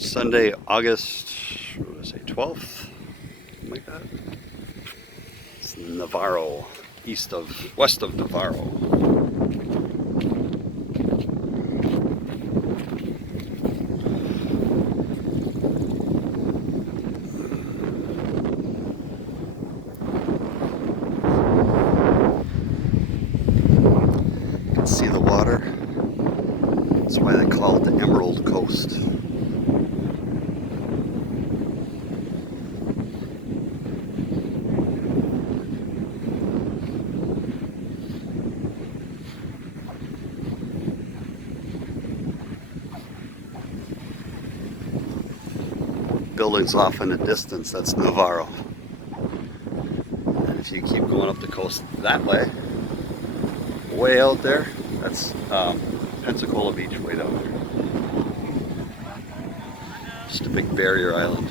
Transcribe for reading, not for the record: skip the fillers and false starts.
Sunday, August, what did I say, 12th? Something like that. It's Navarre, west of Navarre. You can see the water. That's why they call it the Emerald Coast. Buildings off in the distance, that's Navarre. And if you keep going up the coast that way out there, that's Pensacola Beach way down there. Just a big barrier island.